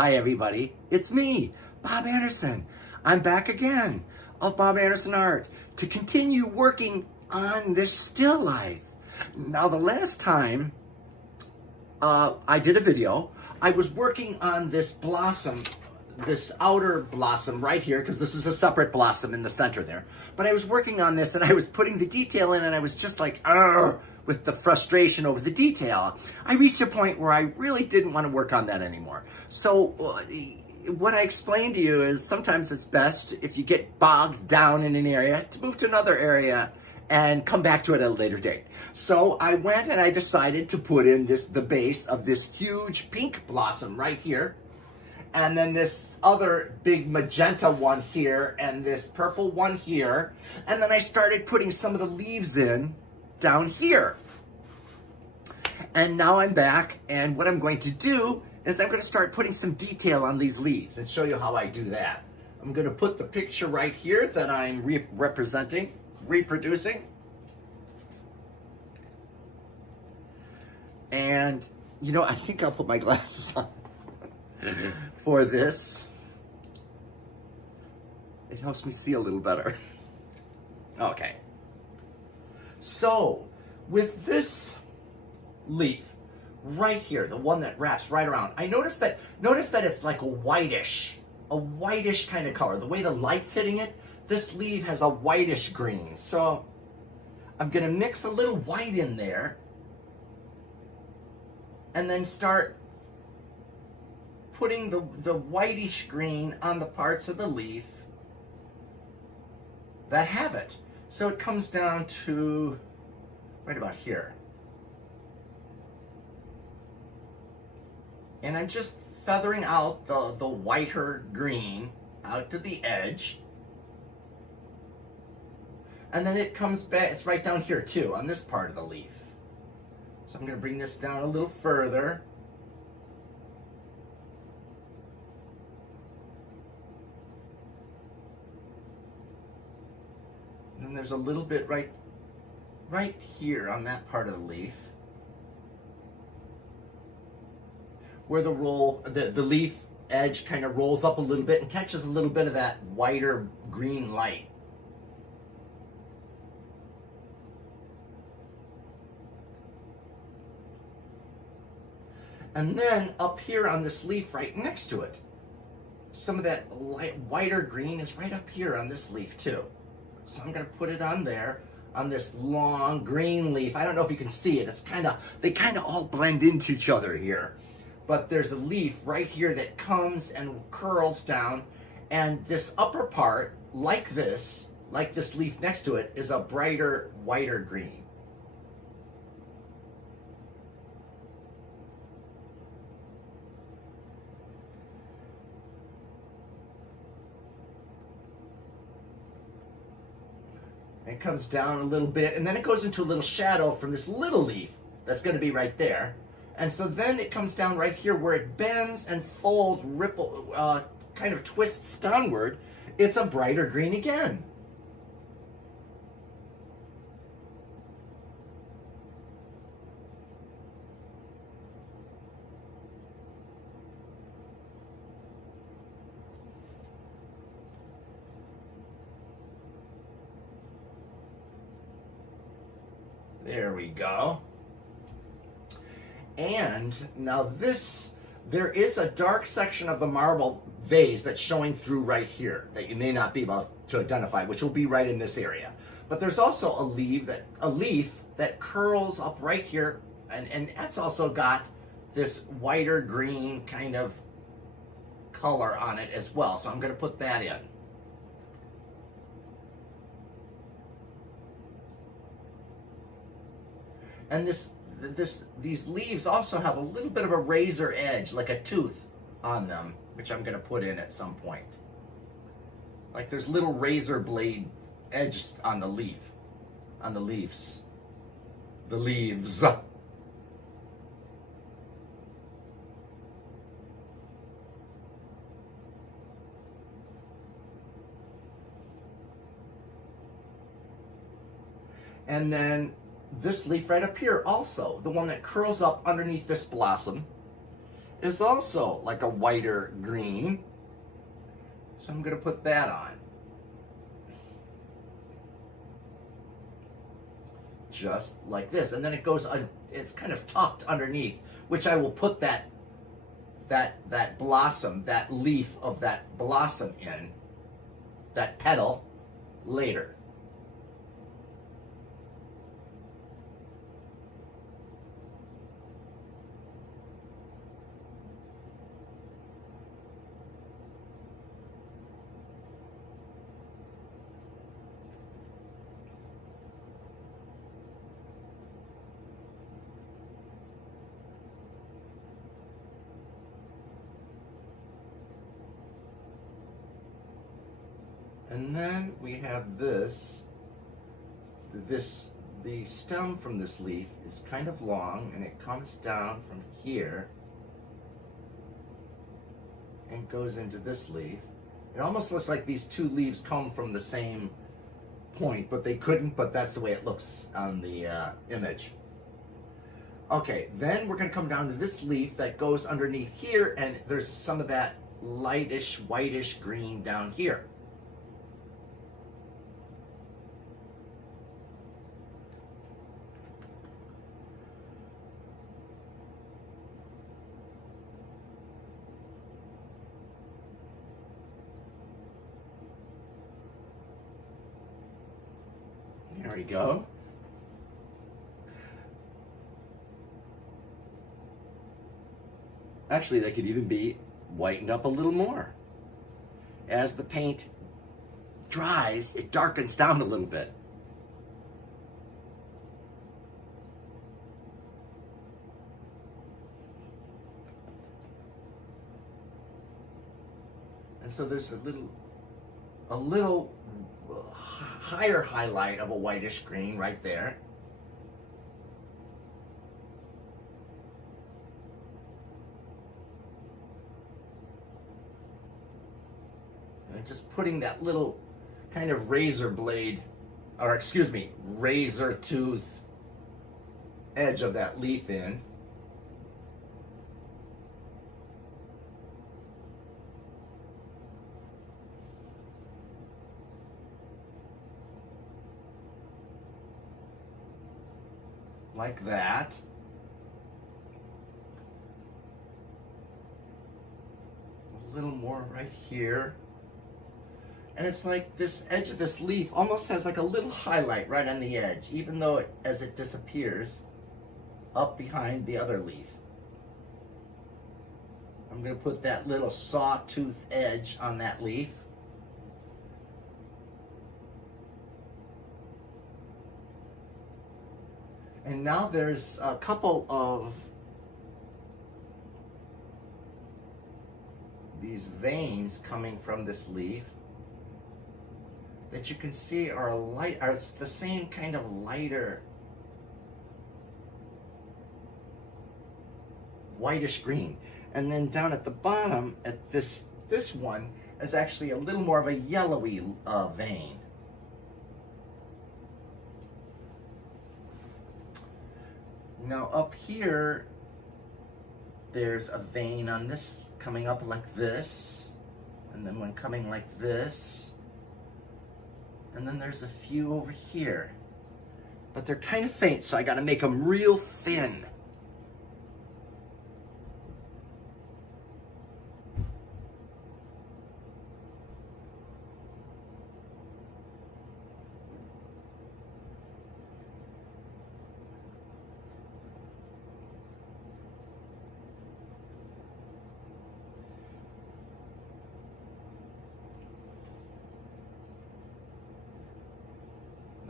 Hi everybody, it's me, Bob Anderson. I'm back again of Bob Anderson Art to continue working on this still life. Now the last time I did a video, I was working on this blossom, this outer blossom right here, because this is a separate blossom in the center there. But I was working on this and I was putting the detail in and I was just like, with the frustration over the detail. I reached a point where I really didn't want to work on that anymore. So what I explained to you is sometimes it's best if you get bogged down in an area to move to another area and come back to it at a later date. So I went and I decided to put in the base of this huge pink blossom right here, and then this other big magenta one here, and this purple one here, and then I started putting some of the leaves in down here. And now I'm back, and what I'm going to do is I'm going to start putting some detail on these leaves and show you how I do that. I'm going to put the picture right here that I'm reproducing. And, you know, I think I'll put my glasses on for this. It helps me see a little better. Okay. So, with this leaf right here, the one that wraps right around, I noticed that it's like a whitish kind of color. The way the light's hitting it, this leaf has a whitish green. So I'm gonna mix a little white in there and then start putting the whitish green on the parts of the leaf that have it. So it comes down to right about here. And I'm just feathering out the whiter green out to the edge. And then it comes back, it's right down here too, on this part of the leaf. So I'm going to bring this down a little further. And then there's a little bit right here on that part of the leaf, where the leaf edge kind of rolls up a little bit and catches a little bit of that whiter green light. And then up here on this leaf right next to it, some of that whiter green is right up here on this leaf too. So I'm going to put it on there, on this long green leaf. I don't know if you can see it. They kind of all blend into each other here. But there's a leaf right here that comes and curls down, and this upper part, like this leaf next to it, is a brighter, whiter green. It comes down a little bit, and then it goes into a little shadow from this little leaf that's going to be right there. And so then it comes down right here where it bends and folds, kind of twists downward. It's a brighter green again. There we go. And now there is a dark section of the marble vase that's showing through right here that you may not be able to identify, which will be right in this area. But there's also a leaf that curls up right here, and that's also got this whiter green kind of color on it as well. So I'm going to put that in. And these leaves also have a little bit of a razor edge, like a tooth on them, which I'm going to put in at some point. Like there's little razor blade edges on the leaves. The leaves. And then this leaf right up here also, the one that curls up underneath this blossom, is also like a whiter green. So I'm going to put that on. Just like this. And then it goes, it's kind of tucked underneath, which I will put that blossom, that leaf of that blossom in, that petal, later. And then we have this, the stem from this leaf is kind of long, and it comes down from here and goes into this leaf. It almost looks like these two leaves come from the same point, but they couldn't, but that's the way it looks on the image. Okay, then we're gonna come down to this leaf that goes underneath here, and there's some of that lightish, whitish green down here. There we go. Actually, that could even be whitened up a little more. As the paint dries, it darkens down a little bit. And so there's a little higher highlight of a whitish green right there. And just putting that little kind of razor blade, or excuse me, razor tooth edge of that leaf in. Like that. A little more right here. And it's like this edge of this leaf almost has like a little highlight right on the edge, even though as it disappears up behind the other leaf. I'm going to put that little sawtooth edge on that leaf. And now there's a couple of these veins coming from this leaf that you can see are it's the same kind of lighter whitish green. And then down at the bottom at this one is actually a little more of a yellowy vein. Now up here, there's a vein on this coming up like this, and then one coming like this, and then there's a few over here. But they're kind of faint, so I gotta make them real thin.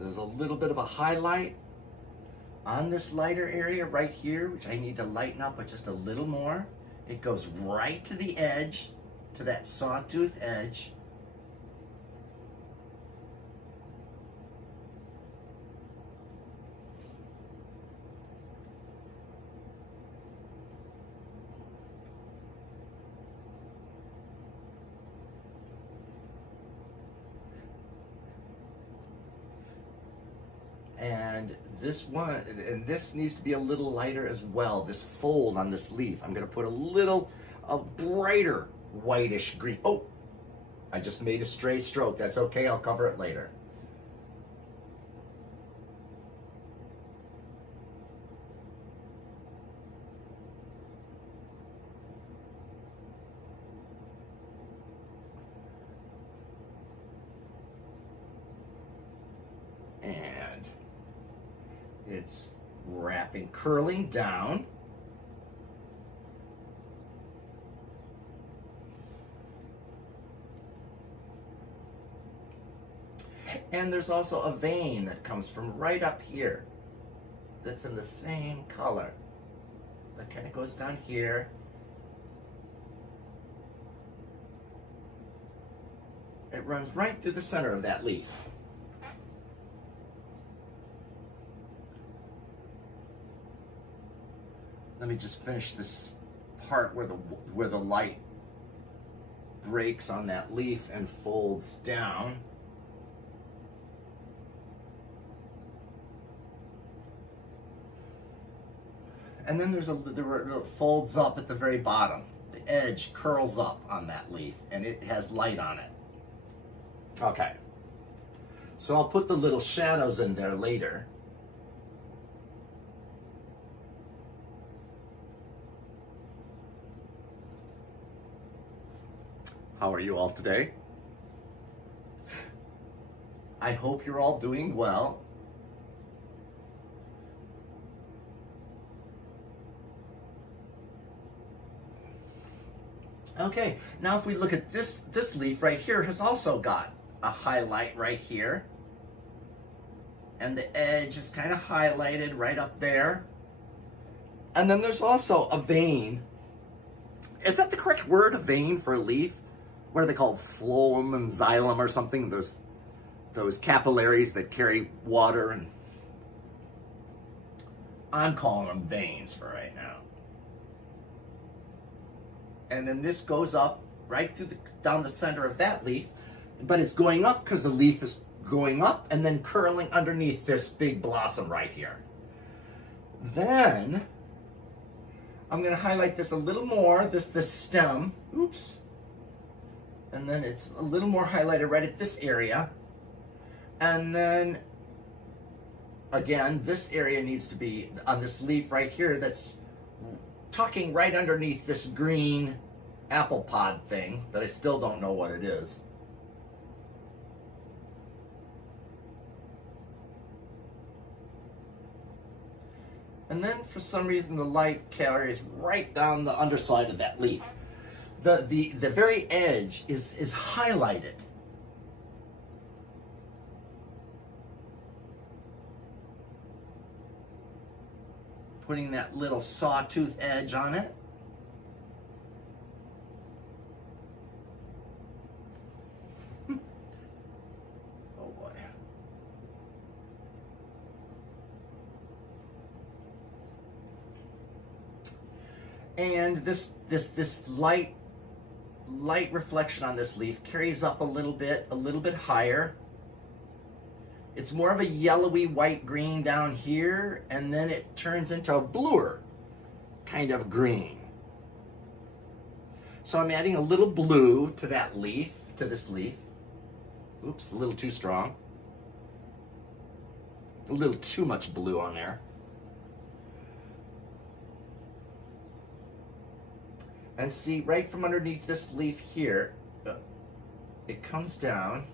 There's a little bit of a highlight on this lighter area right here, which I need to lighten up with just a little more. It goes right to the edge, to that sawtooth edge. And this one, and this needs to be a little lighter as well, this fold on this leaf. I'm gonna put a brighter whitish green. Oh, I just made a stray stroke. That's okay, I'll cover it later. And it's wrapping, curling down. And there's also a vein that comes from right up here that's in the same color. That kind of goes down here. It runs right through the center of that leaf. Let me just finish this part where the light breaks on that leaf and folds down. And then there's it folds up at the very bottom. The edge curls up on that leaf and it has light on it. Okay. So I'll put the little shadows in there later. How are you all today? I hope you're all doing well. Okay, now if we look at this leaf right here has also got a highlight right here. And the edge is kind of highlighted right up there. And then there's also a vein. Is that the correct word, a vein for a leaf? What are they called? Phloem and xylem or something? Those capillaries that carry water. And I'm calling them veins for right now. And then this goes up right through down the center of that leaf, but it's going up because the leaf is going up and then curling underneath this big blossom right here. Then I'm going to highlight this a little more, this stem. Oops. And then it's a little more highlighted right at this area. And then again, this area needs to be on this leaf right here that's tucking right underneath this green apple pod thing that I still don't know what it is. And then for some reason the light carries right down the underside of that leaf. The very edge is highlighted. Putting that little sawtooth edge on it. Oh boy. And this light reflection on this leaf carries up a little bit higher. It's more of a yellowy white green down here, and then it turns into a bluer kind of green. So I'm adding a little blue to that leaf, to this leaf. Oops, a little too strong. A little too much blue on there. And see, right from underneath this leaf here, it comes down.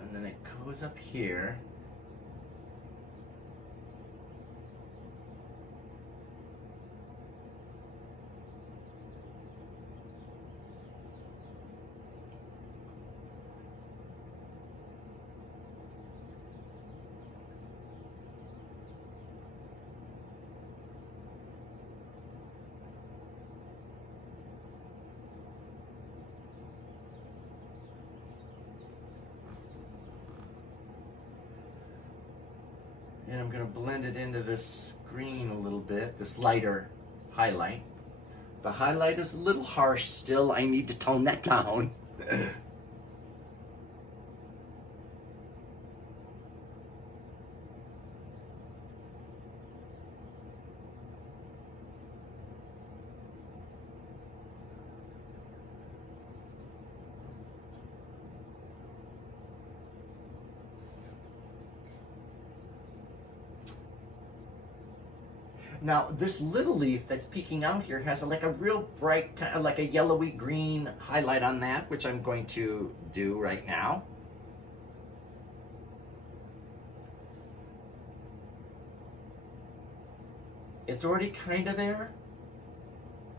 And then it goes up here. And I'm going to blend it into this green a little bit, this lighter highlight. The highlight is a little harsh still. I need to tone that down. Now, this little leaf that's peeking out here has like a real bright, kind of like a yellowy green highlight on that, which I'm going to do right now. It's already kind of there,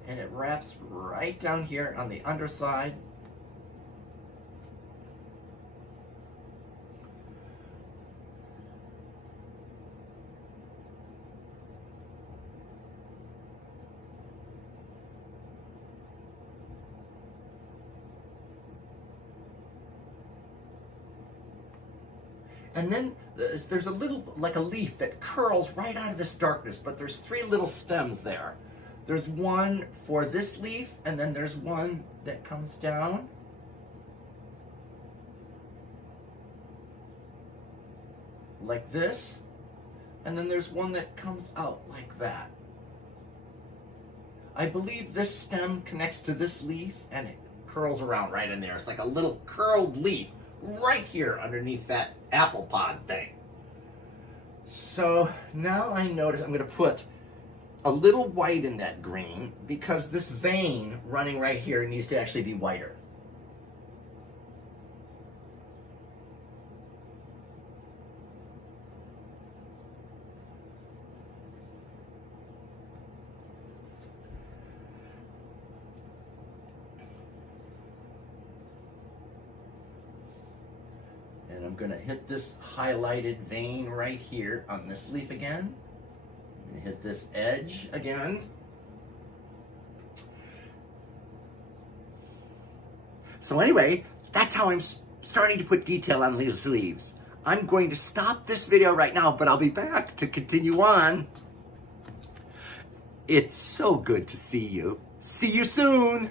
and it wraps right down here on the underside. And then there's a little, like a leaf that curls right out of this darkness, but there's 3 little stems there. There's one for this leaf, and then there's one that comes down. Like this. And then there's one that comes out like that. I believe this stem connects to this leaf, and it curls around right in there. It's like a little curled leaf right here underneath that apple pod thing. So now I notice I'm going to put a little white in that green because this vein running right here needs to actually be whiter. And I'm going to hit this highlighted vein right here on this leaf again. I'm going to hit this edge again. So anyway, that's how I'm starting to put detail on these leaves. I'm going to stop this video right now, but I'll be back to continue on. It's so good to see you. See you soon.